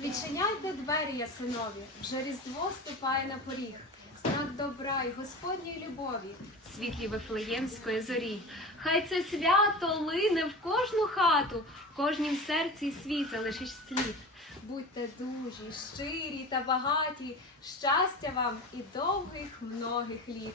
Відчиняйте двері, я синові, вже різдво ступає на поріг. Знак добра і Господньої любові, світлі Вифлеємської зорі. Хай це свято лине в кожну хату, в кожнім серці свій залишиш слід. Будьте дужі, щирі та багаті, щастя вам і довгих многих літ.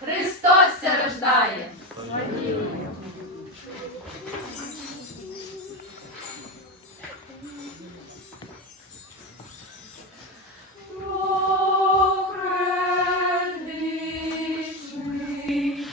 Христос ся рождає! Славі! You.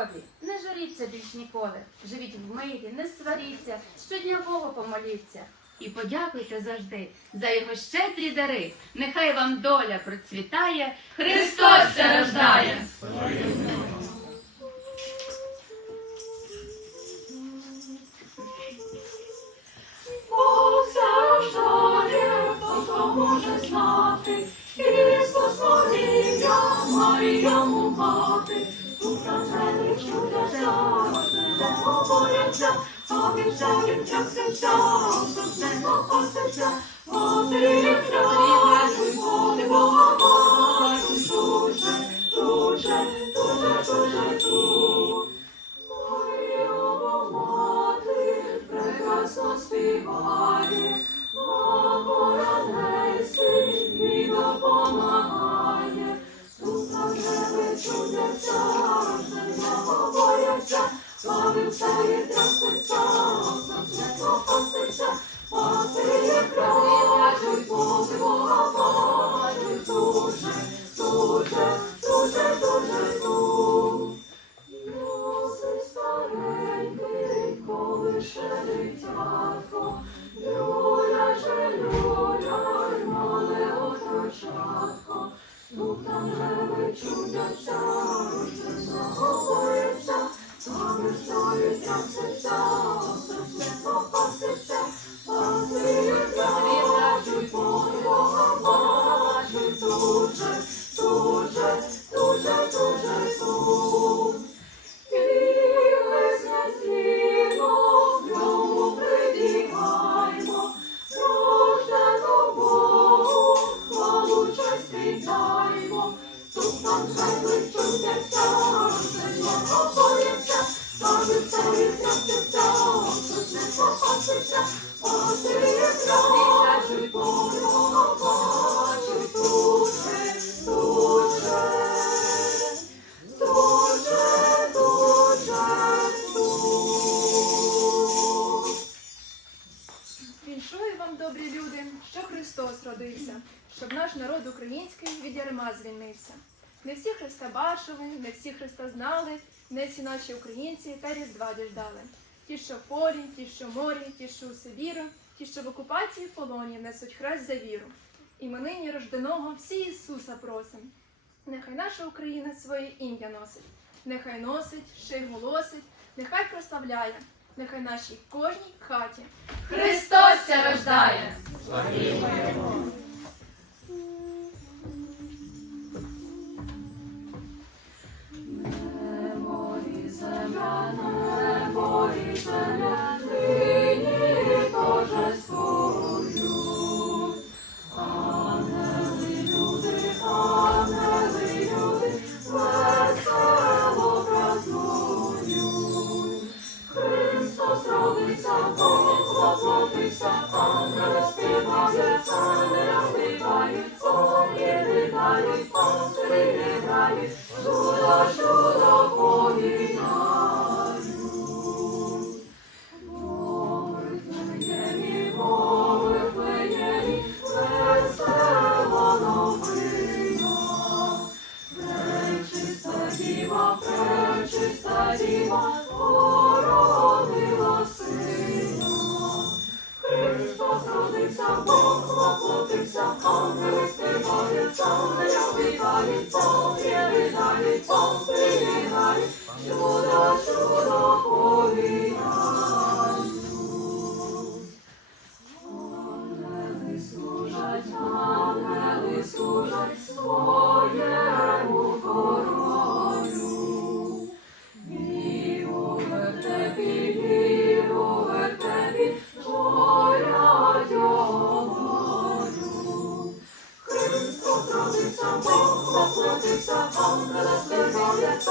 любові, не жаріться більш ніколи. Живіть в мирі, не сваріться, щодня Богу помоліться. І подякуйте завжди за його щедрі дари. Нехай вам доля процвітає, Христос се рождає. Христос моління, Марія мукати, чудеса, захопується, обіцяється серця, серце копоситься, позрівня, буде Бога, дуже, дуже, дуже, дуже. Славиться і Віншую вам, добрі люди, що Христос родився, щоб наш народ український від ярма звільнився. Не всі Христа бачили, не всі Христа знали, не всі наші українці та Різдва діждали. Ті, що в полі, ті, що в морі, ті, що у Сибіру, ті, що в окупації в полоні несуть хрест за віру. І ми нині рожденого всі Ісуса просим. Нехай наша Україна своє ім'я носить, нехай носить, ще й голосить, нехай прославляє, нехай нашій кожній хаті Христос рождає! Небо glory for.